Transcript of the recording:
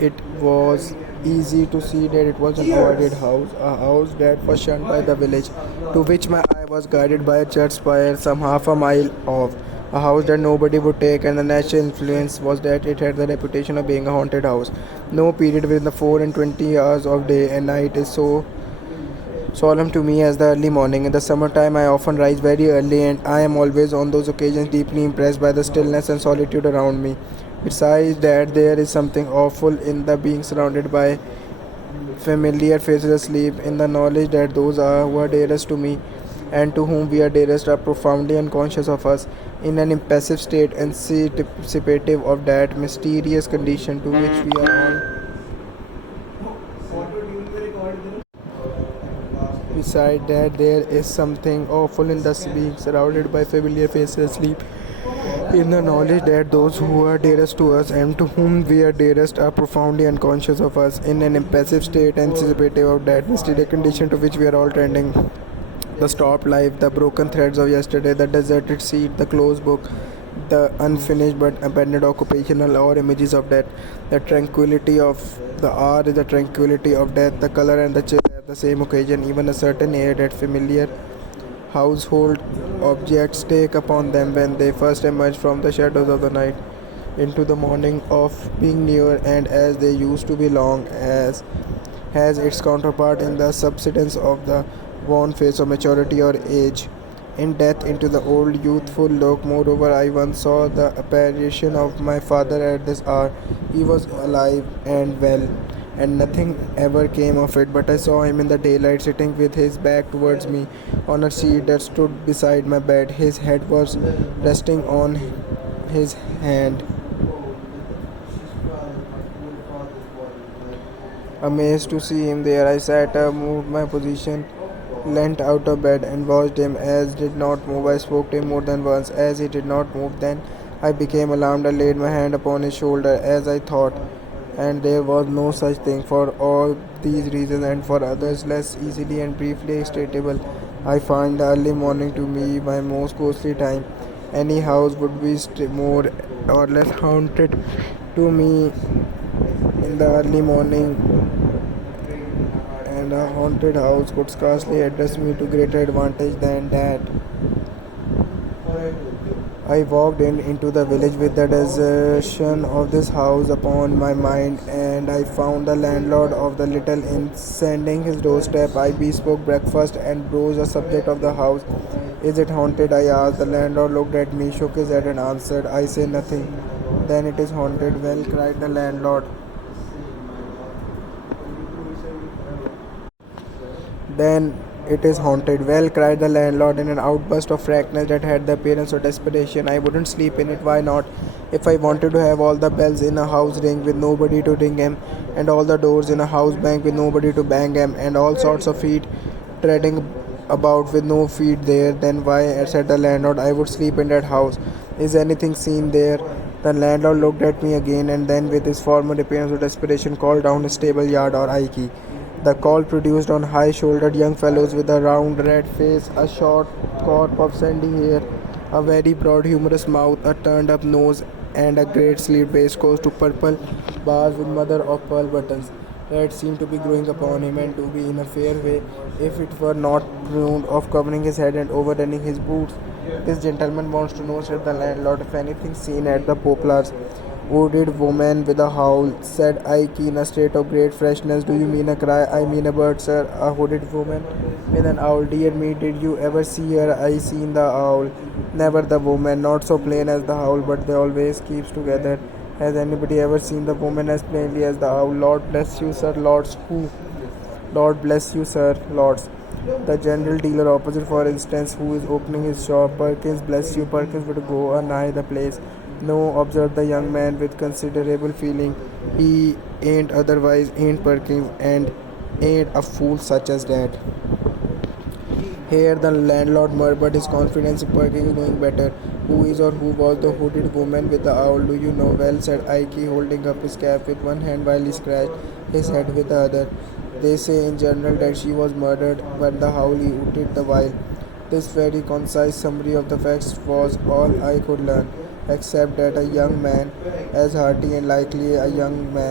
It was easy to see that it was an avoided house, a house that was shunned by the village, to which my eye was guided by a church spire some half a mile off. A house that nobody would take, and the natural influence was that it had the reputation of being a haunted house. No period within the 4 and 20 hours of day and night is so solemn to me as the early morning. In the summertime, I often rise very early, and I am always on those occasions deeply impressed by the stillness and solitude around me. Besides that, there is something awful in the being surrounded by familiar faces asleep, in the knowledge that those are who are dearest to me and to whom we are dearest are profoundly unconscious of us, in an impassive state, anticipative of that mysterious condition to which we are all. Beside that, there is something awful in thus being surrounded by familiar faces asleep, in the knowledge that those who are dearest to us and to whom we are dearest are profoundly unconscious of us, in an impassive state, anticipative of that mysterious condition to which we are all trending. The stopped life, the broken threads of yesterday, the deserted seat, the closed book, the unfinished but abandoned occupational or images of death. The tranquility of the hour is the tranquility of death, the color and the chill at the same occasion, even a certain air that familiar household objects take upon them when they first emerge from the shadows of the night into the morning of being near and as they used to be long as has its counterpart in the subsidence of the worn face of maturity or age, in death into the old youthful look. Moreover, I once saw the apparition of my father at this hour. He was alive and well, and nothing ever came of it, but I saw him in the daylight sitting with his back towards me on a seat that stood beside my bed. His head was resting on his hand. Amazed to see him there, I sat up, moved my position, leant out of bed, and watched him. As did not move, I spoke to him more than once. As he did not move, then I became alarmed. I laid my hand upon his shoulder, as I thought, and there was no such thing. For all these reasons, and for others less easily and briefly stateable, I find the early morning to me my most ghostly time. Any house would be more or less haunted to me in the early morning, and a haunted house could scarcely address me to greater advantage than that. I walked in into the village with the desertion of this house upon my mind, and I found the landlord of the little inn sending his doorstep. I bespoke breakfast and broached the subject of the house. Is it haunted? I asked. The landlord looked at me, shook his head, and answered, I say nothing. Then it is haunted. Well, cried the landlord. Then it is haunted. Well, cried the landlord in an outburst of frankness that had the appearance of desperation. I wouldn't sleep in it. Why not? If I wanted to have all the bells in a house ring with nobody to ring them, and all the doors in a house bang with nobody to bang them, and all sorts of feet treading about with no feet there, then why, said the landlord, I would sleep in that house. Is anything seen there? The landlord looked at me again, and then, with his former appearance of desperation, called down a stable yard or Ike. The call produced on high-shouldered young fellows with a round red face, a short crop of sandy hair, a very broad humorous mouth, a turned-up nose, and a great-sleeved waistcoat to purple bars with mother-of-pearl buttons that seemed to be growing upon him, and to be in a fair way, if it were not pruned, of covering his head and overturning his boots. This gentleman wants to know, said the landlord, if anything seen at the Poplars. Wooded woman with a howl, said Ike in a state of great freshness. Do you mean a cry? I mean a bird, sir. A hooded woman with an owl. Dear me, did you ever see her? I seen the owl. Never the woman, not so plain as the owl, but they always keeps together. Has anybody ever seen the woman as plainly as the owl? Lord bless you, sir. Lords who? Lord bless you, sir. Lords. The general dealer opposite, for instance, who is opening his shop. Perkins, bless you. Perkins would go nigh the place. No, observed the young man with considerable feeling. He ain't otherwise, ain't Perkins, and ain't a fool such as that. Here the landlord murmured his confidence in Perkins knowing better. Who is or who was the hooded woman with the owl? Do you know? Well, said Ike, holding up his cap with one hand while he scratched his head with the other. They say in general that she was murdered, but the howl he uttered the while. This very concise summary of the facts was all I could learn, except that a young man, as hearty and likely a young man